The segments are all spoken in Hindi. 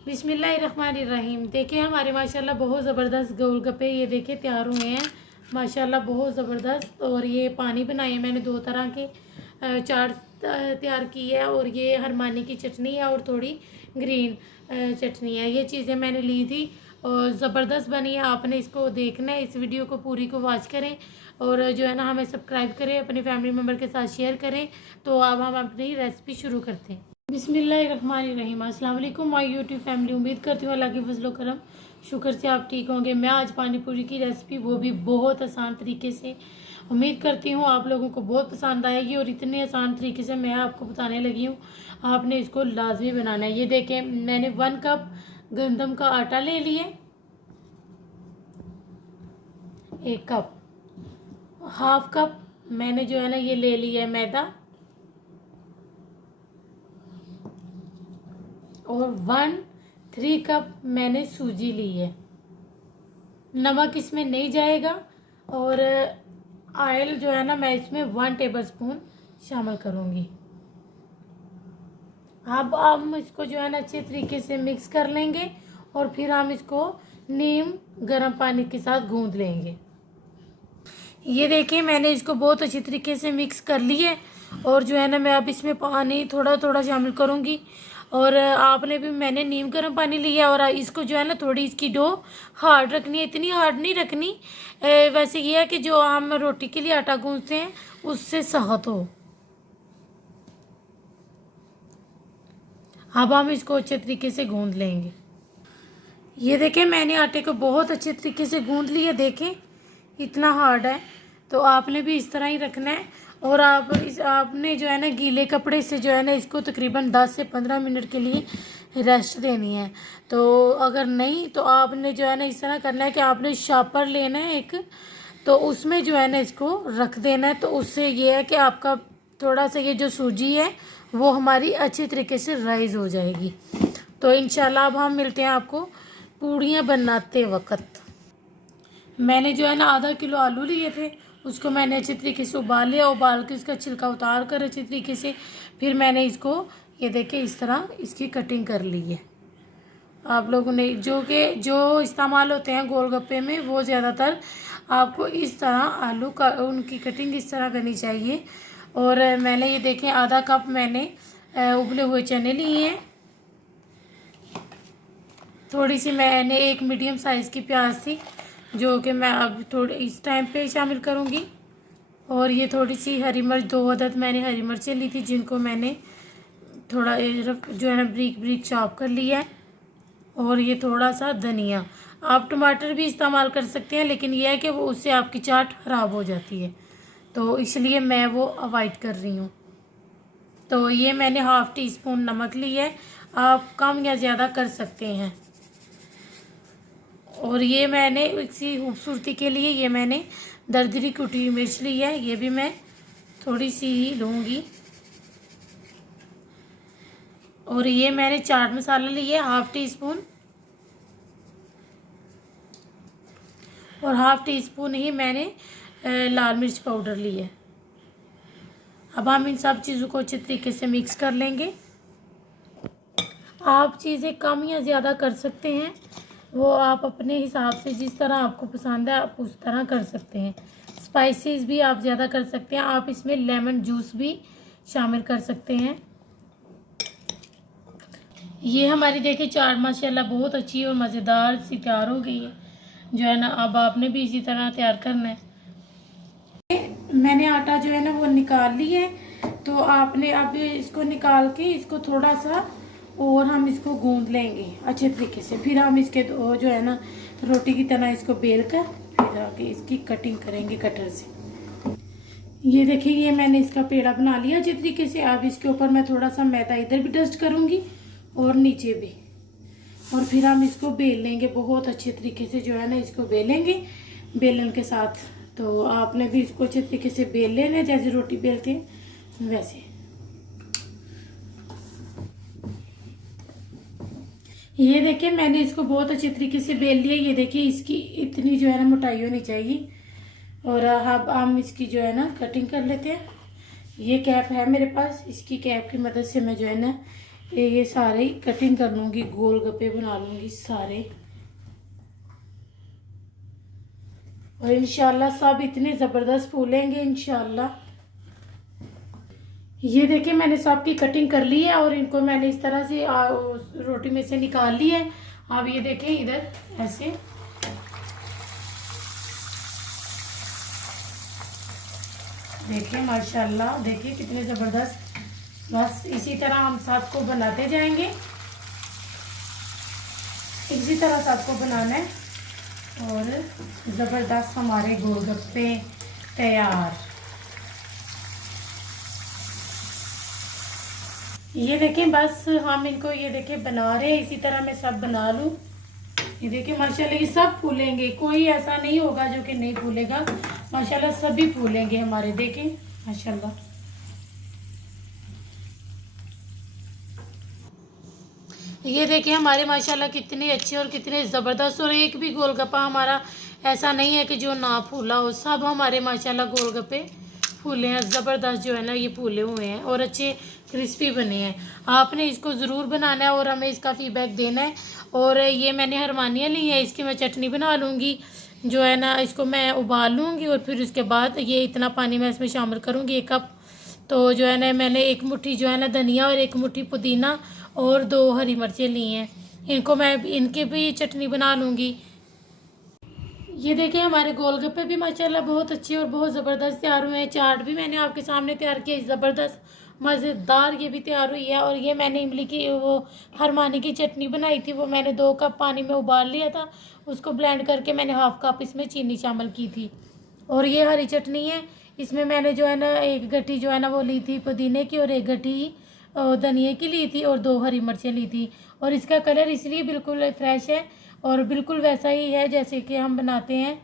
बिस्मिल्लाहिर्रहमानिर्रहीम। देखिए हमारे माशाल्लाह बहुत ज़बरदस्त गोलगप्पे ये देखिए तैयार हुए हैं। माशाल्लाह बहुत ज़बरदस्त। और ये पानी बनाए मैंने 2 तरह के चाट तैयार की है। और ये हरमानी की चटनी है और थोड़ी ग्रीन चटनी है। ये चीज़ें मैंने ली थी और ज़बरदस्त बनी है। आपने इसको देखना है, इस वीडियो को पूरी को वॉच करें और जो है ना हमें सब्सक्राइब करें, अपने फैमिली मेम्बर के साथ शेयर करें। तो अब हम अपनी रेसिपी शुरू करते हैं। बिस्मिल्लाहिर्रहमानिर्रहीम। अस्सलाम वालेकुम माय यूट्यूब फैमिली। उम्मीद करती हूँ अल्लाह की फजलो करम शुक्र से आप ठीक होंगे। मैं आज पानी पूरी की रेसिपी, वो भी बहुत आसान तरीके से, उम्मीद करती हूँ आप लोगों को बहुत पसंद आएगी। और इतने आसान तरीके से मैं आपको बताने लगी हूँ, आपने इसको लाजमी बनाना है। ये देखें मैंने 1 कप गंदम का आटा ले लिया, 1 कप, हाफ कप मैंने जो है ना ये ले लिया है मैदा, और 1/3 कप मैंने सूजी ली है। नमक इसमें नहीं जाएगा। और ऑयल जो है ना मैं इसमें 1 टेबलस्पून शामिल करूँगी। अब हम इसको जो है ना अच्छे तरीके से मिक्स कर लेंगे और फिर हम इसको नीम गर्म पानी के साथ गूंद लेंगे। ये देखिए मैंने इसको बहुत अच्छी तरीके से मिक्स कर लिया है। और जो है ना मैं अब इसमें पानी थोड़ा थोड़ा शामिल करूँगी। और आपने भी, मैंने नीम गर्म पानी लिया और इसको जो है ना थोड़ी इसकी डो हार्ड रखनी है, इतनी हार्ड नहीं रखनी। वैसे ये है कि जो हम रोटी के लिए आटा गूंथते हैं उससे सख्त हो। अब हम इसको अच्छे तरीके से गूंद लेंगे। ये देखें मैंने आटे को बहुत अच्छे तरीके से गूंद लिया। देखें इतना हार्ड है, तो आपने भी इस तरह ही रखना है। और आपने जो है ना गीले कपड़े से जो है ना इसको तकरीबन 10 से 15 मिनट के लिए रेस्ट देनी है। तो अगर नहीं तो आपने जो है ना इस तरह करना है कि आपने शापर लेना है एक, तो उसमें जो है ना इसको रख देना है। तो उससे ये है कि आपका थोड़ा सा ये जो सूजी है वो हमारी अच्छी तरीके से राइज हो जाएगी। तो इंशाल्लाह अब हम मिलते हैं आपको पूड़ियाँ बनाते वक्त। मैंने जो है ना आधा किलो आलू लिए थे, उसको मैंने अच्छी तरीके से उबाल लिया। उबाल के उसका छिलका उतार कर अच्छी तरीके से फिर मैंने इसको, ये देखिए इस तरह इसकी कटिंग कर ली है। आप लोगों ने जो इस्तेमाल होते हैं गोलगप्पे में, वो ज़्यादातर आपको इस तरह आलू का उनकी कटिंग इस तरह करनी चाहिए। और मैंने ये देखें आधा कप मैंने उबले हुए चने लिए हैं। थोड़ी सी मैंने एक मीडियम साइज़ की प्याज थी जो कि मैं अब थोड़े इस टाइम पे शामिल करूँगी। और ये थोड़ी सी हरी मिर्च, 2 अदद मैंने हरी मिर्चें ली थी जिनको मैंने थोड़ा जो है ना ब्रीक ब्रीक चॉप कर लिया है। और ये थोड़ा सा धनिया, आप टमाटर भी इस्तेमाल कर सकते हैं, लेकिन यह है कि वो उससे आपकी चाट ख़राब हो जाती है, तो इसलिए मैं वो अवॉइड कर रही हूँ। तो ये मैंने ½ टीस्पून नमक लिया है, आप कम या ज़्यादा कर सकते हैं। और ये मैंने इसी खूबसूरती के लिए ये मैंने दरदरी कुटी हुई मिर्च ली है, ये भी मैं थोड़ी सी ही लूँगी। और ये मैंने चाट मसाला लिया है ½ टीस्पून, और ½ टीस्पून ही मैंने लाल मिर्च पाउडर लिया है। अब हम इन सब चीज़ों को अच्छे तरीके से मिक्स कर लेंगे। आप चीज़ें कम या ज़्यादा कर सकते हैं, वो आप अपने हिसाब से जिस तरह आपको पसंद है आप उस तरह कर सकते हैं। स्पाइसेस भी आप ज़्यादा कर सकते हैं, आप इसमें लेमन जूस भी शामिल कर सकते हैं। ये हमारी देखिए चाट माशाल्लाह बहुत अच्छी और मज़ेदार सी तैयार हो गई है, जो है ना अब आपने भी इसी तरह तैयार करना है। मैंने आटा जो है ना वो निकाल लिया है, तो आपने अब इसको निकाल के इसको थोड़ा सा और हम इसको गूंद लेंगे अच्छे तरीके से। फिर हम इसके जो है ना रोटी की तरह इसको बेल कर फिर आगे इसकी कटिंग करेंगे कटर से। ये देखिए ये मैंने इसका पेड़ा बना लिया अच्छे तरीके से। अब इसके ऊपर मैं थोड़ा सा मैदा इधर भी डस्ट करूँगी और नीचे भी, और फिर हम इसको बेल लेंगे बहुत अच्छे तरीके से, जो है ना इसको बेलेंगे बेलन के साथ। तो आपने भी इसको अच्छे तरीके से बेल लेना है, जैसे रोटी बेलते हैं वैसे। ये देखिए मैंने इसको बहुत अच्छे तरीके से बेल लिया। ये देखिए इसकी इतनी जो है ना मोटाई होनी चाहिए। और अब हम इसकी जो है ना कटिंग कर लेते हैं। ये कैप है मेरे पास, इसकी कैप की मदद से मैं जो है ना ये सारे ही कटिंग कर लूँगी, गोलगप्पे बना लूँगी सारे। और इंशाल्लाह सब इतने ज़बरदस्त फूलेंगे इंशाल्लाह। ये देखिए मैंने सब की कटिंग कर ली है और इनको मैंने इस तरह से रोटी में से निकाल ली है। अब ये देखिए इधर ऐसे देखिए माशाल्लाह, देखिए कितने ज़बरदस्त। बस इसी तरह हम सबको बनाते जाएंगे, इसी तरह सबको बनाना है और ज़बरदस्त हमारे गोलगप्पे तैयार। ये देखें बस हम इनको ये देखें बना रहे हैं, इसी तरह मैं सब बना लूँ। ये देखिए माशाल्लाह ये सब फूलेंगे, कोई ऐसा नहीं होगा जो कि नहीं फूलेगा, माशाल्लाह सभी फूलेंगे हमारे। देखें माशाल्लाह। ये देखिए हमारे माशाल्लाह कितने अच्छे और कितने ज़बरदस्त। और एक भी गोलगप्पा हमारा ऐसा नहीं है कि जो ना फूला हो, सब हमारे माशाल्लाह गोलगप्पे फूले हैं, ज़बरदस्त जो है ना ये फूले हुए हैं और अच्छे क्रिस्पी बने हैं। आपने इसको ज़रूर बनाना है और हमें इसका फीडबैक देना है। और ये मैंने हरमानियाँ ली हैं, इसकी मैं चटनी बना लूँगी, जो है ना इसको मैं उबाल लूँगी और फिर उसके बाद ये इतना पानी मैं इसमें शामिल करूँगी 1 कप। तो जो है ना मैंने 1 मुट्ठी जो है ना धनिया और 1 मुट्ठी पुदीना और 2 हरी मिर्चें ली हैं, इनको मैं इनकी भी चटनी बना लूँगी। ये देखिए हमारे गोलगप्पे भी माशाल्लाह बहुत अच्छे और बहुत ज़बरदस्त तैयार हुए हैं। चाट भी मैंने आपके सामने तैयार किया, ज़बरदस्त मज़ेदार ये भी तैयार हुई है। और ये मैंने इमली की वो हरमानी की चटनी बनाई थी, वो मैंने 2 कप पानी में उबाल लिया था, उसको ब्लेंड करके मैंने 1/2 कप इसमें चीनी शामिल की थी। और ये हरी चटनी है, इसमें मैंने जो है ना 1 गट्ठी जो है ना वो ली थी पुदीने की और 1 गट्ठी धनिए की ली थी और 2 हरी मिर्चें ली थी। और इसका कलर इसलिए बिल्कुल फ्रेश है और बिल्कुल वैसा ही है जैसे कि हम बनाते हैं,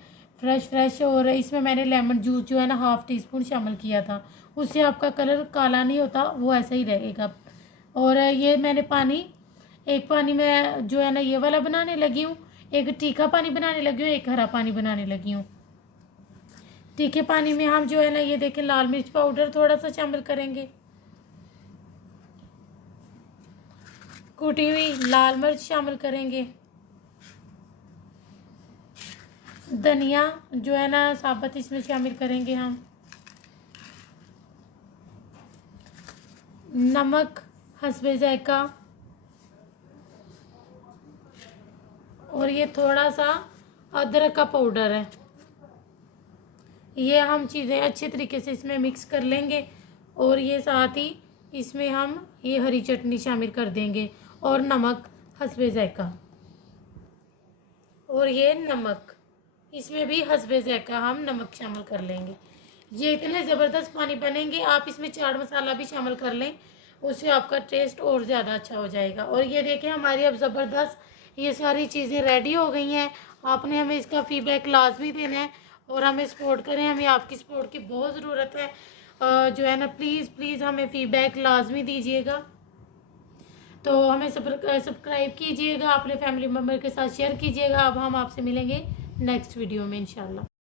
फ्रेश। और इसमें मैंने लेमन जूस जो है ना 1/2 टीस्पून शामिल किया था, उससे आपका कलर काला नहीं होता, वो ऐसा ही रहेगा। और ये मैंने पानी, 1 पानी में जो है ना ये वाला बनाने लगी हूँ, 1 तीखा पानी बनाने लगी हूँ, 1 हरा पानी बनाने लगी हूँ। तीखे पानी में हम जो है ना ये देखें लाल मिर्च पाउडर थोड़ा सा शामिल करेंगे, कुटी हुई लाल मिर्च शामिल करेंगे, धनिया जो है ना साबुत इसमें शामिल करेंगे हम, नमक हस्बे जायका, और ये थोड़ा सा अदरक का पाउडर है। ये हम चीज़ें अच्छे तरीके से इसमें मिक्स कर लेंगे और ये साथ ही इसमें हम ये हरी चटनी शामिल कर देंगे और नमक हस्बे जायका। और ये नमक, इसमें भी हस्बे जायका हम नमक शामिल कर लेंगे। ये इतने ज़बरदस्त पानी बनेंगे, आप इसमें चाट मसाला भी शामिल कर लें, उससे आपका टेस्ट और ज़्यादा अच्छा हो जाएगा। और ये देखें हमारी अब ज़बरदस्त ये सारी चीज़ें रेडी हो गई हैं। आपने हमें इसका फीडबैक लाजमी देना है और हमें सपोर्ट करें, हमें आपकी सपोर्ट की बहुत ज़रूरत है। जो है ना प्लीज़ हमें फीडबैक लाजमी दीजिएगा। तो हमें सब्सक्राइब कीजिएगा, अपने फैमिली मेम्बर के साथ शेयर कीजिएगा। अब हम आपसे मिलेंगे नेक्स्ट वीडियो में इंशाल्लाह।